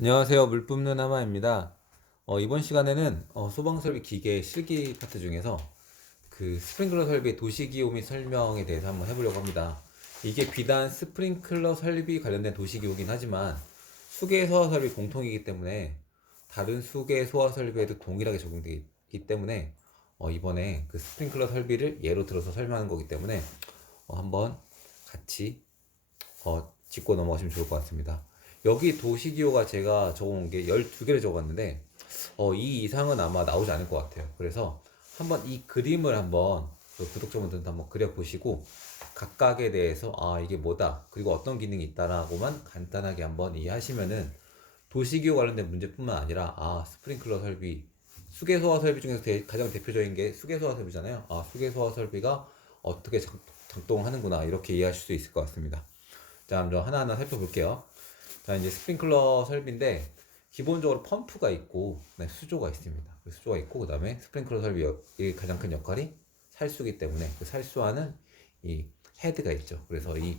안녕하세요. 물 뿜는 하마입니다. 이번 시간에는 소방 설비 기계 실기 파트 중에서 그 스프링클러 설비의 도시기후 및 설명에 대해서 한번 해보려고 합니다. 이게 비단 스프링클러 설비 관련된 도시기후긴 하지만 수계 소화 설비 공통이기 때문에 다른 수계 소화 설비에도 동일하게 적용되기 때문에 이번에 그 스프링클러 설비를 예로 들어서 설명하는 거기 때문에 한번 같이 짚고 넘어가시면 좋을 것 같습니다. 여기 도시기호가 제가 적어놓은 게 12개를 적었는데 이 이상은 아마 나오지 않을 것 같아요. 그래서 한번 이 그림을 한번 그 구독자분들도 한번 그려보시고 각각에 대해서 이게 뭐다 그리고 어떤 기능이 있다라고만 간단하게 한번 이해하시면은 도시기호 관련된 문제뿐만 아니라 스프링클러 설비 수계소화 설비 중에서 가장 대표적인 게 수계소화 설비잖아요. 수계소화 설비가 어떻게 작동하는구나 이렇게 이해하실 수 있을 것 같습니다. 자, 먼저 하나하나 살펴볼게요. 자, 이제 스프링클러 설비인데 기본적으로 펌프가 있고 수조가 있습니다. 수조가 있고 그 다음에 스프링클러 설비의 가장 큰 역할이 살수기 때문에 그 살수하는 이 헤드가 있죠. 그래서 이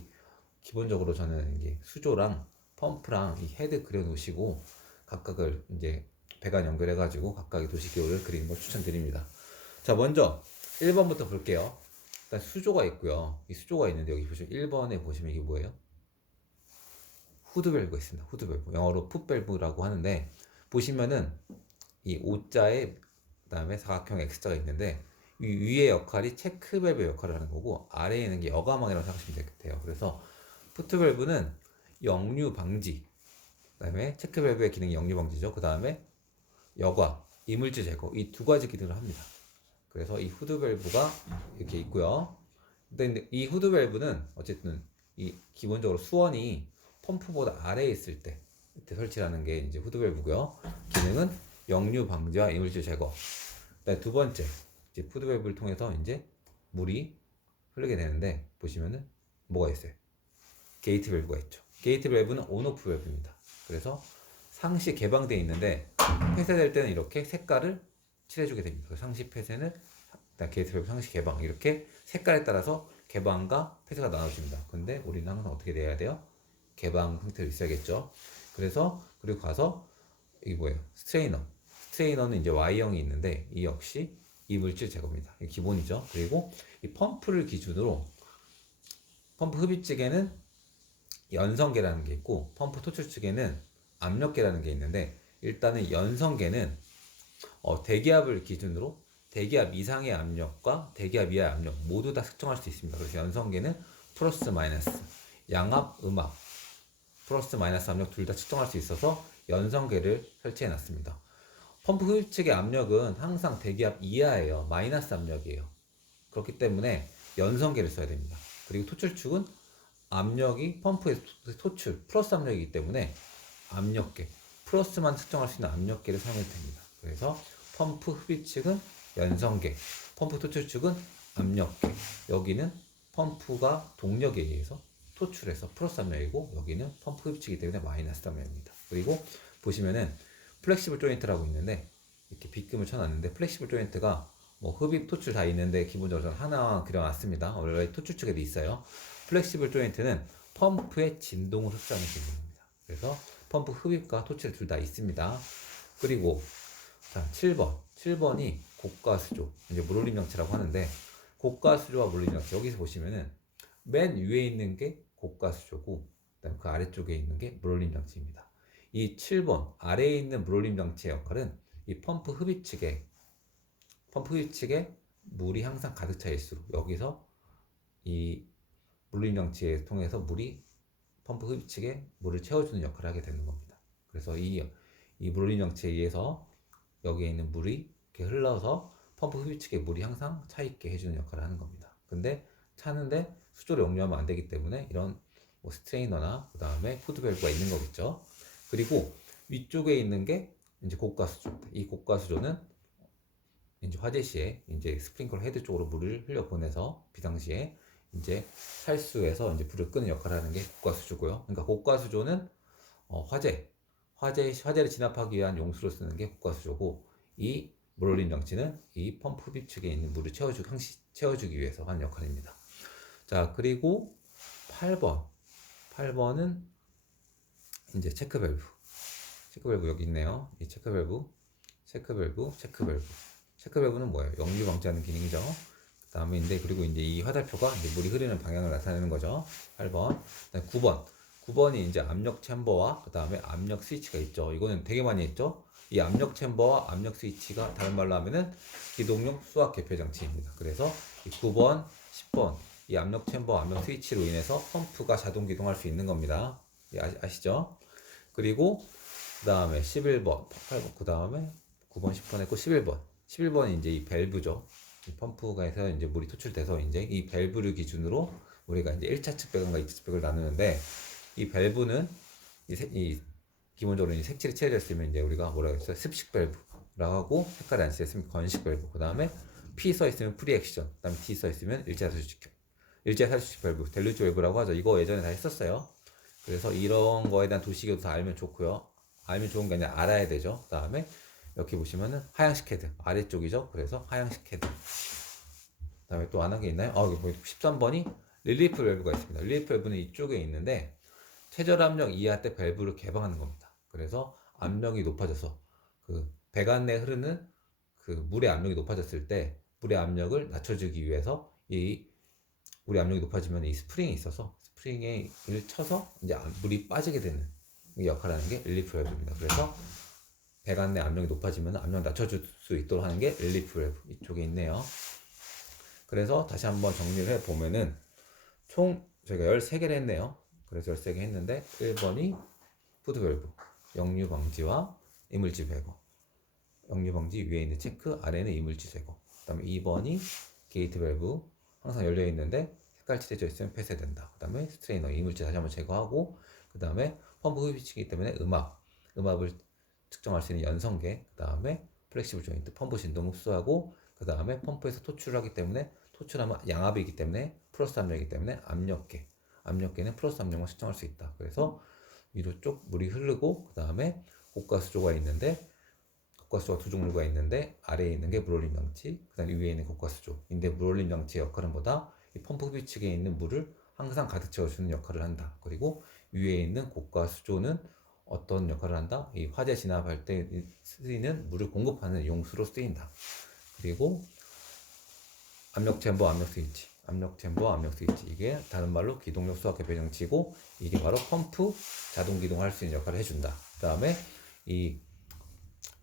기본적으로 저는 이제 수조랑 펌프랑 이 헤드 그려 놓으시고 각각을 이제 배관 연결해 가지고 각각의 도시기호를 그리는 걸 추천드립니다. 자, 먼저 1번부터 볼게요. 일단 수조가 있고요. 이 수조가 있는데 여기 보시면 1번에 보시면 이게 뭐예요? 후드밸브가 있습니다. 후드밸브. 영어로 풋밸브라고 하는데 보시면은 이 O자에 그다음에 사각형 X자가 있는데 이 위의 역할이 체크밸브 역할을 하는 거고 아래에 있는 게 여과망이라고 생각하시면 돼요. 그래서 푸트밸브는 역류 방지, 그다음에 체크밸브의 기능이 역류 방지죠. 그다음에 여과, 이물질 제거 이 두 가지 기능을 합니다. 그래서 이 후드밸브가 이렇게 있고요. 근데 이 후드밸브는 어쨌든 이 기본적으로 수원이 펌프보다 아래에 있을 때 이때 설치하는 게 이제 후드밸브고요. 기능은 역류 방지와 이물질 제거. 그다음에 두 번째 이제 후드밸브를 통해서 이제 물이 흐르게 되는데 보시면은 뭐가 있어요? 게이트 밸브가 있죠. 게이트 밸브는 온오프 밸브입니다. 그래서 상시 개방되어 있는데 폐쇄될 때는 이렇게 색깔을 칠해주게 됩니다. 상시 폐쇄는 게이트 밸브 상시 개방 이렇게 색깔에 따라서 개방과 폐쇄가 나눠집니다. 근데 우리는 항상 어떻게 돼야 돼요? 개방 상태로 있어야겠죠. 그래서 그리고 가서 이게 뭐예요? 스트레이너. 스트레이너는 이제 Y형이 있는데 이 역시 이물질 제거입니다. 이게 기본이죠. 그리고 이 펌프를 기준으로 펌프 흡입직에는 연성계라는 게 있고 펌프 토출측에는 압력계라는 게 있는데 일단은 연성계는 대기압을 기준으로 대기압 이상의 압력과 대기압 이하의 압력 모두 다 측정할 수 있습니다. 그래서 연성계는 플러스 마이너스 양압, 음압 플러스 마이너스 압력 둘 다 측정할 수 있어서 연성계를 설치해 놨습니다. 펌프 흡입 측의 압력은 항상 대기압 이하예요. 마이너스 압력이에요. 그렇기 때문에 연성계를 써야 됩니다. 그리고 토출축은 압력이 펌프의 토출 플러스 압력이기 때문에 압력계 플러스만 측정할 수 있는 압력계를 사용해도 됩니다. 그래서 펌프 흡입 측은 연성계, 펌프 토출 측은 압력계. 여기는 펌프가 동력에 의해서 토출해서 플러스 압력이고 여기는 펌프 흡입 측이기 때문에 마이너스 압력입니다. 그리고 보시면은 플렉시블 조인트라고 있는데 이렇게 빗금을 쳐놨는데 플렉시블 조인트가 뭐 흡입 토출 다 있는데 기본적으로 하나 그려놨습니다. 원래 토출 측에도 있어요. 플렉시블 조인트는 펌프의 진동을 흡수하는 기능입니다. 그래서 펌프 흡입과 토출 둘 다 있습니다. 그리고 자, 7번. 7번이 고가수조. 이제 물올림 장치라고 하는데 고가수조와 물올림 장치 여기서 보시면은 맨 위에 있는 게 고가수조고 그다음 그 아래쪽에 있는 게 물올림 장치입니다. 이 7번 아래에 있는 물올림 장치의 역할은 이 펌프 흡입 측에 물이 항상 가득 차 있을수록 여기서 이 물림 장치에 통해서 물이 펌프 흡입 측에 물을 채워주는 역할을 하게 되는 겁니다. 그래서 이 물림 장치에 의해서 여기에 있는 물이 이렇게 흘러서 펌프 흡입 측에 물이 항상 차 있게 해주는 역할을 하는 겁니다. 근데 차는데 수조를 역류하면 안 되기 때문에 이런 뭐 스트레이너나 그 다음에 푸드 밸브가 있는 거겠죠. 그리고 위쪽에 있는 게 이제 고가수조. 이 고가수조는 이제 화재 시에 이제 스프링클러 헤드 쪽으로 물을 흘려 보내서 비상시에 이제 살수해서 이제 불을 끄는 역할을 하는 게 고가수조고요. 그러니까 고가수조는 화재를 진압하기 위한 용수로 쓰는 게 고가수조고 이 물올림 장치는 이 펌프 흡입 측에 있는 물을 채워주기 위해서 하는 역할입니다. 자, 그리고 8번. 8번은 이제 체크 밸브. 체크 밸브 여기 있네요. 이 체크 밸브, 체크 밸브, 체크 밸브. 체크 밸브는 뭐예요? 역류 방지하는 기능이죠. 다음에 그리고 이제 이 화살표가 이제 물이 흐르는 방향을 나타내는 거죠. 8번. 그다음에 9번. 9번이 이제 압력 챔버와 그 다음에 압력 스위치가 있죠. 이거는 되게 많이 했죠. 이 압력 챔버와 압력 스위치가 다른 말로 하면은 기동용 수압 개폐 장치입니다. 그래서 이 9번, 10번 이 압력 챔버, 압력 스위치로 인해서 펌프가 자동 기동할 수 있는 겁니다. 아시죠? 그리고 그 다음에 11번, 8번, 그 다음에 9번, 10번 했고 11번. 11번이 이제 이 밸브죠. 이 펌프가에서 이제 물이 토출돼서 이제 이 밸브를 기준으로 우리가 이제 1차 측배관과 2차 측배관을 나누는데 이 밸브는 기본적으로 이 색칠이 칠해져 있으면 이제 우리가 뭐라고 했어요? 습식 밸브라고 하고 색깔이 안 칠했으면 건식 밸브. 그 다음에 P 써 있으면 프리액션. 그 다음에 T 써 있으면 일제사수식 밸브, 델루지 밸브라고 하죠. 이거 예전에 다 했었어요. 그래서 이런 거에 대한 도식에도 다 알면 좋고요. 알면 좋은 게 아니라 알아야 되죠. 그 다음에 이렇게 보시면은 하향식 헤드 아래쪽이죠. 그래서 하향식 헤드. 그 다음에 또 안 한 게 있나요? 13번이 릴리프 밸브가 있습니다. 릴리프 밸브는 이쪽에 있는데 최저 압력 이하 때 밸브를 개방하는 겁니다. 그래서 압력이 높아져서 그 배관 내 흐르는 그 물의 압력이 높아졌을 때 물의 압력을 낮춰주기 위해서 이 물의 압력이 높아지면 이 스프링이 있어서 스프링에 를 쳐서 이제 물이 빠지게 되는 역할을 하는 게 릴리프 밸브입니다. 그래서 배관 내 압력이 높아지면 압력을 낮춰줄 수 있도록 하는 게 릴리프 밸브 이쪽에 있네요. 그래서 다시 한번 정리를 해보면은 총 저희가 13개를 했네요. 그래서 13개 했는데 1번이 푸드 밸브, 역류 방지와 이물질 제거. 역류 방지 위에 있는 체크, 아래는 이물질 제거. 그 다음에 2번이 게이트 밸브, 항상 열려 있는데 색깔 칠해져 있으면 폐쇄된다. 그 다음에 스트레이너, 이물질 다시 한번 제거하고, 그 다음에 펌프 흡입치기 때문에 음압을 측정할 수 있는 연성계, 그 다음에 플렉시블 조인트, 펌프 진동 흡수하고, 그 다음에 펌프에서 토출을 하기 때문에 토출하면 양압이기 때문에 플러스 압력이기 때문에 압력계는 플러스 압력만 측정할 수 있다. 그래서 위로 쪽 물이 흐르고 그 다음에 고가수조가 있는데 고가수조가 두 종류가 있는데 아래에 있는 게 물올림 장치, 그 다음에 위에 있는 고가수조인데 물올림 장치의 역할은 뭐다? 이 펌프 흡입측에 있는 물을 항상 가득 채워주는 역할을 한다. 그리고 위에 있는 고가수조는 어떤 역할을 한다? 이 화재 진압할 때 쓰이는 물을 공급하는 용수로 쓰인다. 그리고 압력 챔버, 압력 스위치, 압력 챔버, 압력 스위치 이게 다른 말로 기동용 수압 개폐 장치고 이게 바로 펌프 자동 기동할 수 있는 역할을 해준다. 그 다음에 이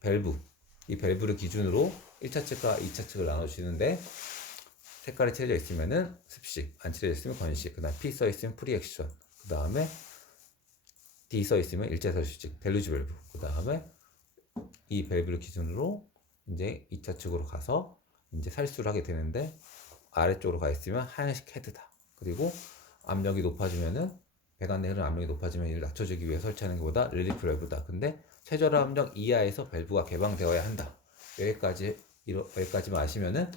밸브를 기준으로 1차 측과 2차 측을 나눠주는데 색깔이 칠해져 있으면은 습식, 안 칠해져 있으면 건식, 그 다음에 P 써 있으면 프리액션, 그 다음에 D 써 있으면 일제사수식, 델루지 밸브, 그 다음에 이 밸브를 기준으로 이제 2차 측으로 가서 이제 살수를 하게 되는데 아래쪽으로 가 있으면 하향식 헤드다. 그리고 압력이 높아지면은 배관 내 흐르는 압력이 높아지면 이를 낮춰주기 위해 설치하는 것보다 릴리프 밸브다. 근데 최저 압력 이하에서 밸브가 개방되어야 한다. 여기까지만 아시면은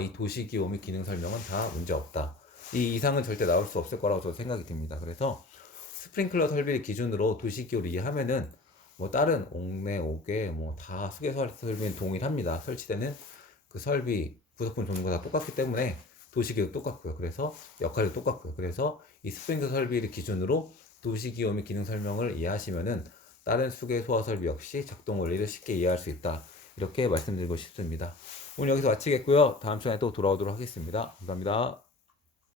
이 도시기호 및 기능 설명은 다 문제 없다. 이 이상은 절대 나올 수 없을 거라고 저도 생각이 듭니다. 그래서 스프링클러 설비를 기준으로 도시기호를 이해하면은 뭐 다른 옥내, 옥외 뭐 다 수계설 설비는 동일합니다. 설치되는 그 설비 부속품 종류가 다 똑같기 때문에 도시기호 똑같고요. 그래서 역할도 똑같고요. 그래서 이 스프링클러 설비를 기준으로 도시기호 및 기능 설명을 이해하시면은 다른 수계 소화 설비 역시 작동 원리를 쉽게 이해할 수 있다. 이렇게 말씀드리고 싶습니다. 오늘 여기서 마치겠고요. 다음 시간에 또 돌아오도록 하겠습니다. 감사합니다.